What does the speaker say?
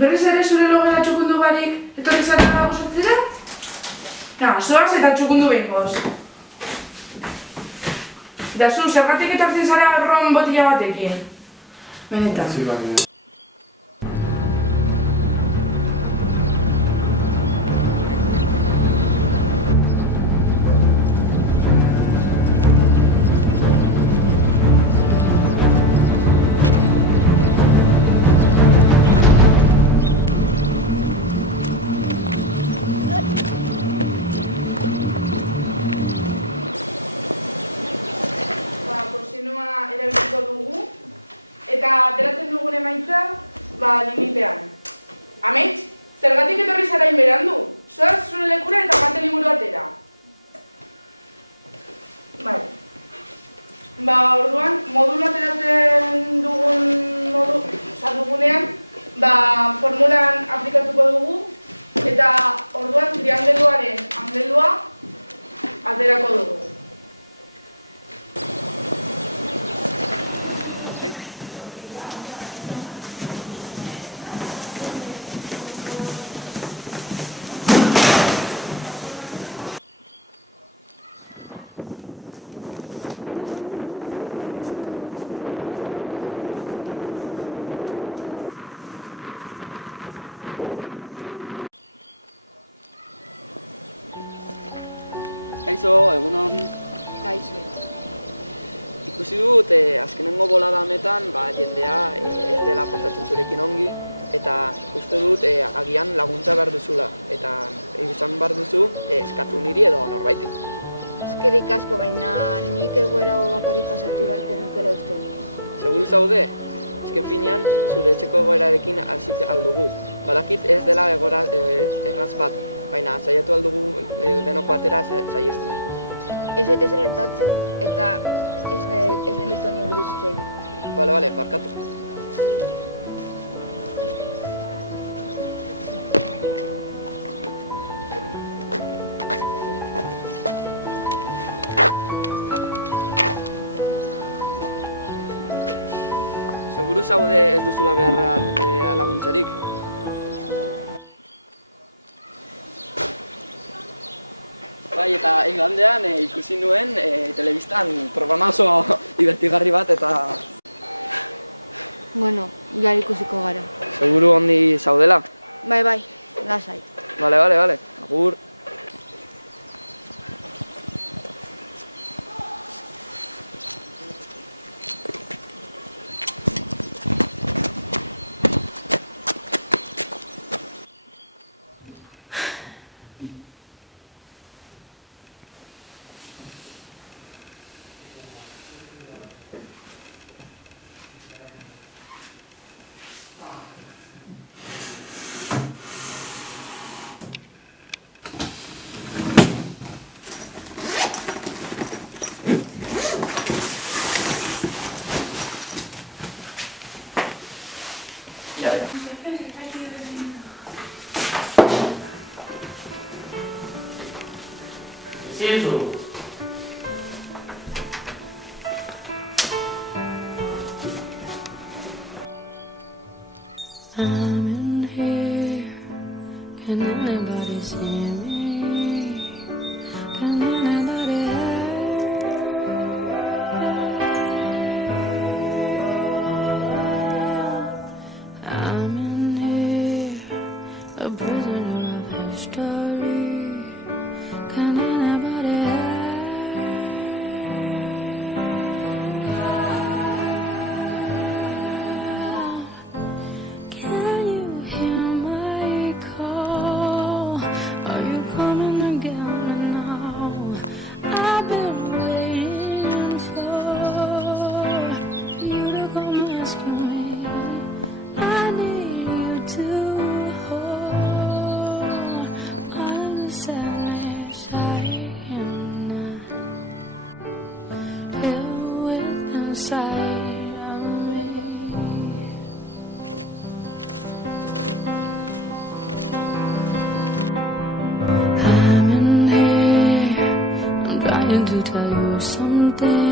Berriz ere zure logela txukundu barik etorri zara gozatzera? Zoaz eta txukundu behingoz. Eta zu, zergatik etortzen zara ron botila batekin? Benetan. Erabiliko dugu, eta ateratzen dugun emaitza, limitean. Amets, zergatik etorri zara inberandu? Zoaz zure lekura eta mate liburu atera. Orduan, modula ateratzen dugunean, formulan aplikatuko dugu, eta orduan triangeluaren angelua aterako dugu. Kaixo, egunon. Kaixo. Ikusi dut, azkenengo bolada honetan, jendea ez dela portatzen zurekin ongi, eta uste dut agian laguntza behar duzula, eta izan behar duzu eskatu niri edo norbaiti. Eskerrik asko, baina nik egoera bakarrik pasatu beharko nukela uste dut. Seguru zaude? Azken finean, zure etxeko egoerarekin hasik aldugu. Badakit ez dela egoera erraz bat, baina saiatu aldugu denok batera saiesten. Ez eta zerretatzen, eta ez nahi dut honi buruztek. Bale, barkatu. Seguru zaude ez duzula beharra laguntzarik? Eta igandean ikusi nuen telebistan programa oso divertigarri bat eta... Bueno, bihar ikusiko gara. Seguru ondi zaudela? Bai, lasai. Bale, agur. Ja. Siento. I'm in here. Can anybody see me? Can anybody I'm in here, a prisoner of history. Can anybody Can you hear my call? Are you coming again now? I've been waiting for you to come rescue me. I need you to hold all the sadness I am filled with inside of me. I'm in here, I'm trying to tell you something.